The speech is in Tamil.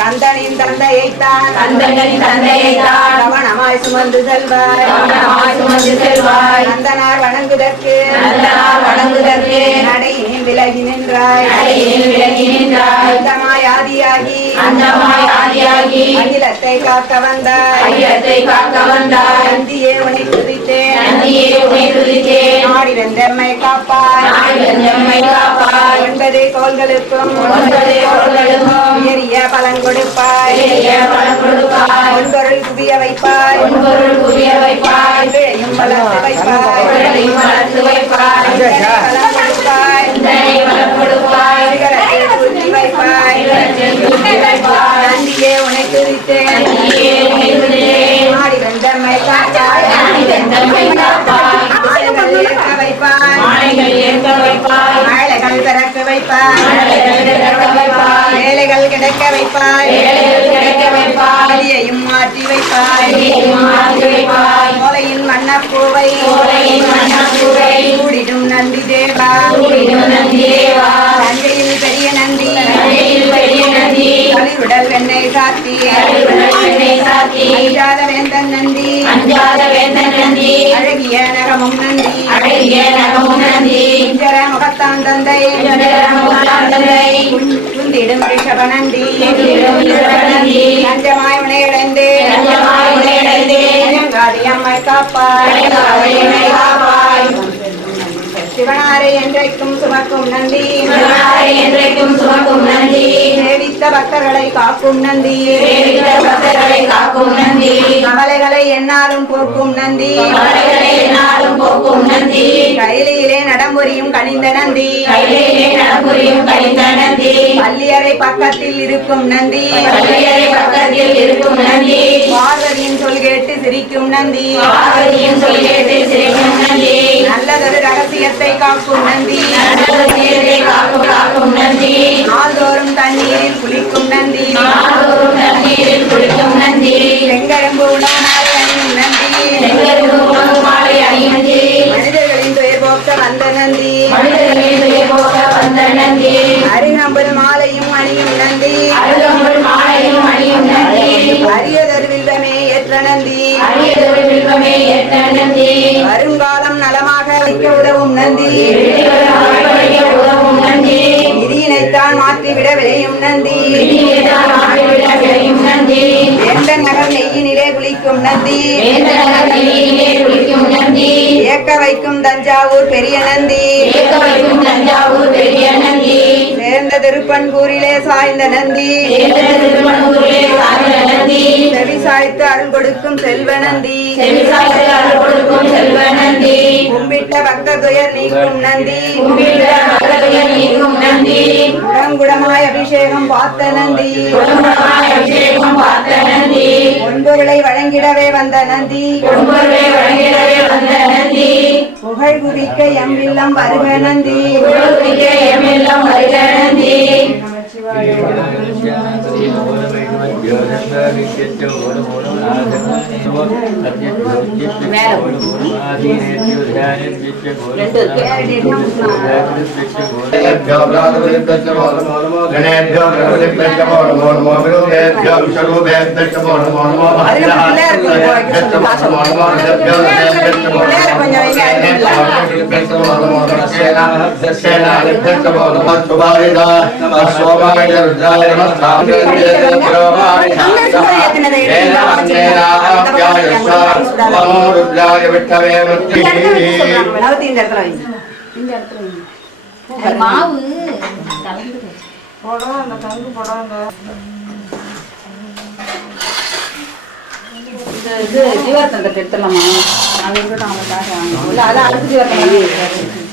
கந்தனின் தந்தையைத்தான் கவனமாய் சுமந்து செல்வாய் நந்தனார் வணங்குதற்கு நடையினில் விலகி நின்றாய் அந்தமாய் ஆதியாகி அகிலத்தை காக்க வந்தாய் அந்தியே உனை துதி வென்றம்மை காப்பாய் 9 கோள்களுக்கும் உயரிய பலன் கொடுப்பாய் ஒன்பொருள் குவிய வைப்பாய் விழையும் வளர்த்து வைப்பாய் பலன் கொடுப்பாய் சிகரத்தில் வைப்பாய் நந்தியே உனை துதித்தேன் ஆடி வென்றம்மை காப்பாய் ஏற்க வைப்பாய் மழைகள் திறக்க வைப்பாய் வேலைகள் கிடைக்க வைப்பாய் வழியையும் மாற்றி வைப்பாய் கோலையின் மன்னப்பூவை கூடிடும் நந்தி தேவா தஞ்சையில் பெரிய நந்தி கலிருடல் வெண்ணை சாத்தி அஞ்சாத வேந்தன் நந்தி அழகிய நகமும் நந்தி குஞ்சர முகத்தான் தந்தை குந்திடும் ரிஷப நந்தி நஞ்சமாய் வினையடைந்து அம்மை காப்பாய் சிவனாரை என்றைக்கும் சுமக்கும் நந்தி சேவித்த பக்தர்களை காக்கும் நந்தி கவலைகளை என்னாலும் போக்கும் நந்தி கையிலே நடம்புரியும் கனிந்த நந்தி பள்ளியறை பக்கத்தில் இருக்கும் நந்தி பார்வதியின் சொல் கேட்டு சிரிக்கும் நந்தி நல்லதொரு ரகசியத்தை காக்கும் நந்தி நாள்தோறும் தண்ணீரில் குளிக்கும் நந்தி செங்கரும்பு உணவனாலே அணியும் நந்தி மனிதர்களின் துயர் போக்க வந்த நந்தி அருகம்புல் மாலையும் அணியும் நந்தி அரியதொரு வில்வமே ஏற்ற நந்தி வருங்காலம் நலமாக வைக்க உதவும் நந்தி விதியினைத்தான் மாற்றிவிட விளையும் நந்தி எந்த நகர் நெய்யினிலே குளிக்கும் நந்தி ஏக்க வைக்கும் தஞ்சாவூர் பெரிய நந்தி சேர்ந்த திருப்பன்கூரிலே சாய்ந்த நந்தி செவி சாய்த்து அருள் கொடுக்கும் செல்வ நந்தி கும்பிட்ட பக்த துயர் நீக்கும் நந்தி குடங்குடமாய் அபிஷேகம் பார்த்த நந்தி ஒன்பொருளை வழங்கிடவே வந்த நந்தி புகழ் குவிக்க எம்மில்லம் வருக நந்தி மாவு ஜீவார்த்தத்தை எடுத்துடலாமா அவங்க அழைச்சிட்டு வரலாம்.